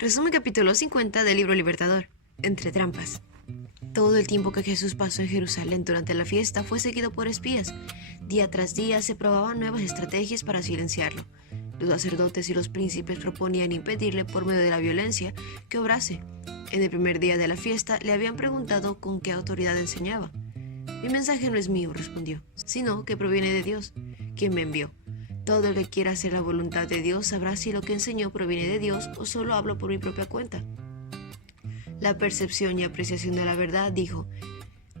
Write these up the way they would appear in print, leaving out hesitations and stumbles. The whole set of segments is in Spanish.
Resumen capítulo 50 del libro Libertador. Entre trampas. Todo el tiempo que Jesús pasó en Jerusalén durante la fiesta fue seguido por espías. Día tras día se probaban nuevas estrategias para silenciarlo. Los sacerdotes y los príncipes proponían impedirle por medio de la violencia que obrase. En el primer día de la fiesta le habían preguntado con qué autoridad enseñaba. Mi mensaje no es mío, respondió, sino que proviene de Dios, quien me envió. Todo el que quiera hacer la voluntad de Dios sabrá si lo que enseñó proviene de Dios o solo hablo por mi propia cuenta. La percepción y apreciación de la verdad, dijo,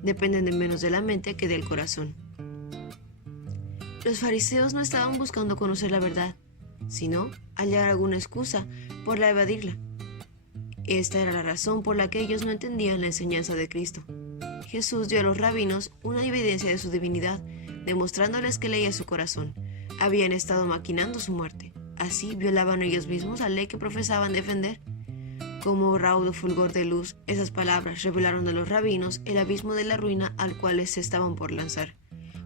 dependen de menos de la mente que del corazón. Los fariseos no estaban buscando conocer la verdad, sino hallar alguna excusa por la evadirla. Esta era la razón por la que ellos no entendían la enseñanza de Cristo. Jesús dio a los rabinos una evidencia de su divinidad, demostrándoles que leía su corazón. Habían estado maquinando su muerte. Así violaban ellos mismos la ley que profesaban defender. Como raudo fulgor de luz, esas palabras revelaron a los rabinos el abismo de la ruina al cual se estaban por lanzar.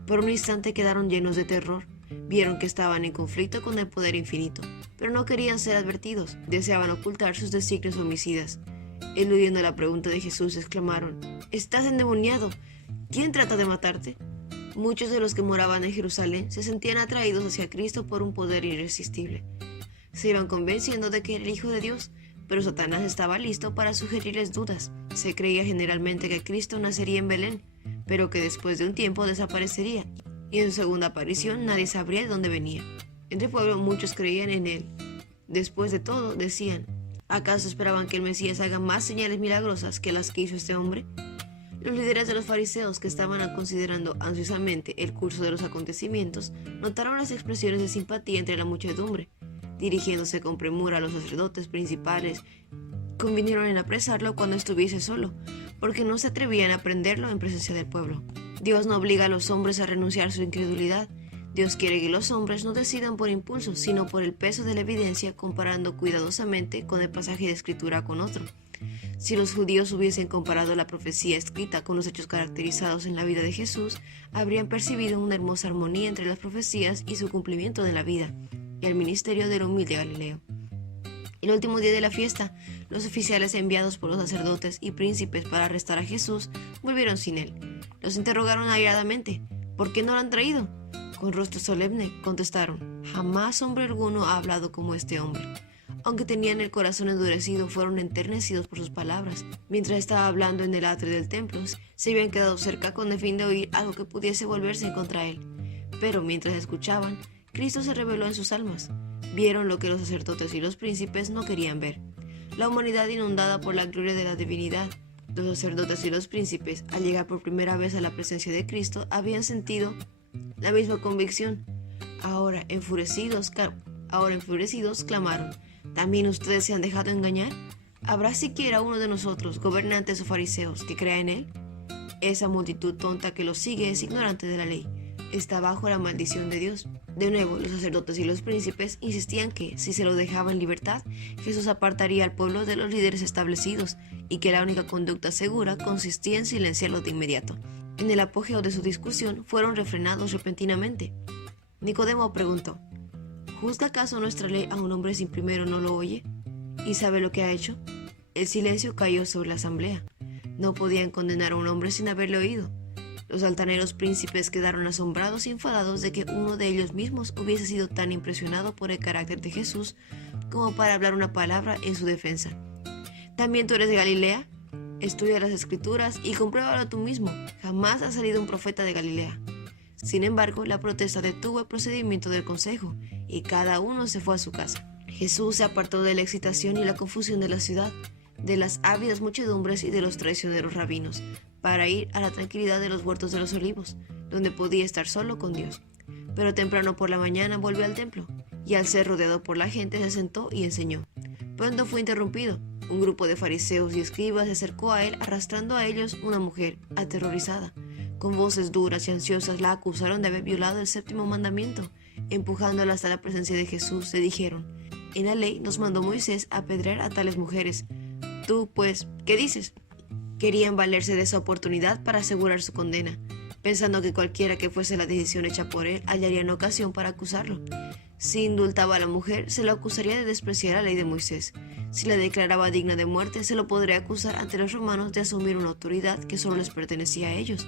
Por un instante quedaron llenos de terror. Vieron que estaban en conflicto con el poder infinito, pero no querían ser advertidos. Deseaban ocultar sus designios homicidas. Eludiendo la pregunta de Jesús, exclamaron: «¡Estás endemoniado! ¿Quién trata de matarte?». Muchos de los que moraban en Jerusalén se sentían atraídos hacia Cristo por un poder irresistible. Se iban convenciendo de que era el Hijo de Dios, pero Satanás estaba listo para sugerirles dudas. Se creía generalmente que Cristo nacería en Belén, pero que después de un tiempo desaparecería, y en su segunda aparición nadie sabría de dónde venía. Entre el pueblo muchos creían en él. Después de todo, decían: ¿acaso esperaban que el Mesías haga más señales milagrosas que las que hizo este hombre? Los líderes de los fariseos, que estaban considerando ansiosamente el curso de los acontecimientos, notaron las expresiones de simpatía entre la muchedumbre. Dirigiéndose con premura a los sacerdotes principales, convinieron en apresarlo cuando estuviese solo, porque no se atrevían a prenderlo en presencia del pueblo. Dios no obliga a los hombres a renunciar a su incredulidad. Dios quiere que los hombres no decidan por impulso, sino por el peso de la evidencia, comparando cuidadosamente con el pasaje de escritura con otro. Si los judíos hubiesen comparado la profecía escrita con los hechos caracterizados en la vida de Jesús, habrían percibido una hermosa armonía entre las profecías y su cumplimiento de la vida, y el ministerio del humilde Galileo. El último día de la fiesta, los oficiales enviados por los sacerdotes y príncipes para arrestar a Jesús volvieron sin él. Los interrogaron airadamente: ¿por qué no lo han traído? Con rostro solemne contestaron: jamás hombre alguno ha hablado como este hombre. Aunque tenían el corazón endurecido, fueron enternecidos por sus palabras. Mientras estaba hablando en el atrio del templo, se habían quedado cerca con el fin de oír algo que pudiese volverse en contra él. Pero mientras escuchaban, Cristo se reveló en sus almas. Vieron lo que los sacerdotes y los príncipes no querían ver: la humanidad inundada por la gloria de la divinidad. Los sacerdotes y los príncipes, al llegar por primera vez a la presencia de Cristo, habían sentido la misma convicción. Ahora enfurecidos, clamaron: ¿también ustedes se han dejado engañar? ¿Habrá siquiera uno de nosotros, gobernantes o fariseos, que crea en él? Esa multitud tonta que lo sigue es ignorante de la ley. Está bajo la maldición de Dios. De nuevo, los sacerdotes y los príncipes insistían que, si se lo dejaba en libertad, Jesús apartaría al pueblo de los líderes establecidos, y que la única conducta segura consistía en silenciarlo de inmediato. En el apogeo de su discusión, fueron refrenados repentinamente. Nicodemo preguntó: ¿juzga acaso nuestra ley a un hombre si primero no lo oye? ¿Y sabe lo que ha hecho? El silencio cayó sobre la asamblea. No podían condenar a un hombre sin haberle oído. Los altaneros príncipes quedaron asombrados y enfadados de que uno de ellos mismos hubiese sido tan impresionado por el carácter de Jesús como para hablar una palabra en su defensa. ¿También tú eres de Galilea? Estudia las Escrituras y compruébalo tú mismo. Jamás ha salido un profeta de Galilea. Sin embargo, la protesta detuvo el procedimiento del consejo, y cada uno se fue a su casa. Jesús se apartó de la excitación y la confusión de la ciudad, de las ávidas muchedumbres y de los traicioneros rabinos, para ir a la tranquilidad de los huertos de los olivos, donde podía estar solo con Dios. Pero temprano por la mañana volvió al templo, y al ser rodeado por la gente se sentó y enseñó. Pronto fue interrumpido. Un grupo de fariseos y escribas se acercó a él, arrastrando a ellos una mujer aterrorizada. Con voces duras y ansiosas la acusaron de haber violado el séptimo mandamiento. Empujándola hasta la presencia de Jesús, le dijeron: en la ley nos mandó Moisés apedrear a tales mujeres. Tú, pues, ¿qué dices? Querían valerse de esa oportunidad para asegurar su condena, pensando que cualquiera que fuese la decisión hecha por él hallarían ocasión para acusarlo. Si indultaba a la mujer, se lo acusaría de despreciar la ley de Moisés. Si la declaraba digna de muerte, se lo podría acusar ante los romanos de asumir una autoridad que solo les pertenecía a ellos.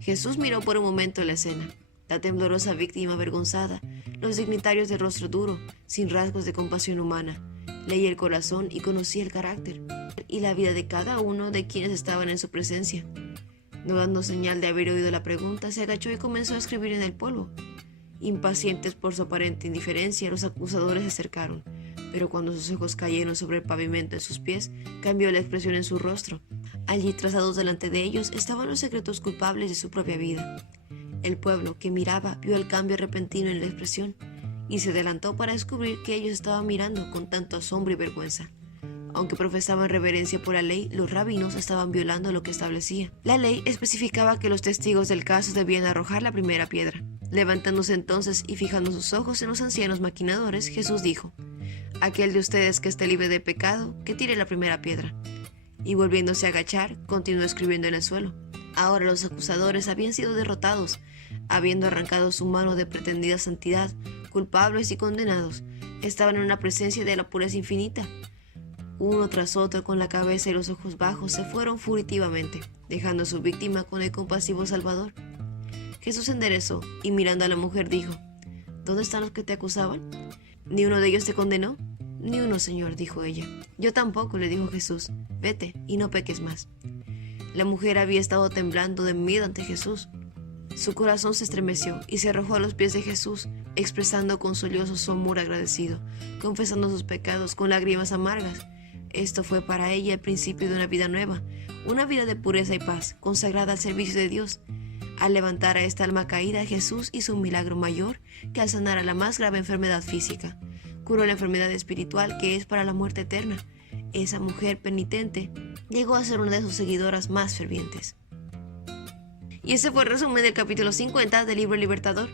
Jesús miró por un momento la escena. La temblorosa víctima avergonzada, los dignitarios de rostro duro, sin rasgos de compasión humana. Leía el corazón y conocía el carácter y la vida de cada uno de quienes estaban en su presencia. No dando señal de haber oído la pregunta, se agachó y comenzó a escribir en el polvo. Impacientes por su aparente indiferencia, los acusadores se acercaron, pero cuando sus ojos cayeron sobre el pavimento de sus pies, cambió la expresión en su rostro. Allí, trazados delante de ellos, estaban los secretos culpables de su propia vida. El pueblo, que miraba, vio el cambio repentino en la expresión, y se adelantó para descubrir que ellos estaban mirando con tanto asombro y vergüenza. Aunque profesaban reverencia por la ley, los rabinos estaban violando lo que establecía. La ley especificaba que los testigos del caso debían arrojar la primera piedra. Levantándose entonces y fijando sus ojos en los ancianos maquinadores, Jesús dijo: «Aquel de ustedes que esté libre de pecado, que tire la primera piedra». Y volviéndose a agachar, continuó escribiendo en el suelo. Ahora los acusadores habían sido derrotados, habiendo arrancado su mano de pretendida santidad, culpables y condenados, estaban en una presencia de la pureza infinita. Uno tras otro, con la cabeza y los ojos bajos, se fueron furtivamente, dejando a su víctima con el compasivo Salvador. Jesús se enderezó y mirando a la mujer dijo: «¿Dónde están los que te acusaban? ¿Ni uno de ellos te condenó?» «Ni uno, Señor», dijo ella. «Yo tampoco», le dijo Jesús. «Vete y no peques más». La mujer había estado temblando de miedo ante Jesús. Su corazón se estremeció y se arrojó a los pies de Jesús, expresando con sollozo su amor agradecido, confesando sus pecados con lágrimas amargas. Esto fue para ella el principio de una vida nueva, una vida de pureza y paz, consagrada al servicio de Dios. Al levantar a esta alma caída, Jesús hizo un milagro mayor que al sanar a la más grave enfermedad física. Curó la enfermedad espiritual que es para la muerte eterna. Esa mujer penitente llegó a ser una de sus seguidoras más fervientes. Y ese fue el resumen del capítulo 50 del libro Libertador.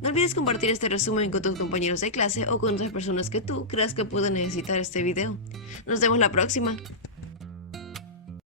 No olvides compartir este resumen con tus compañeros de clase o con otras personas que tú creas que puedan necesitar este video. Nos vemos la próxima.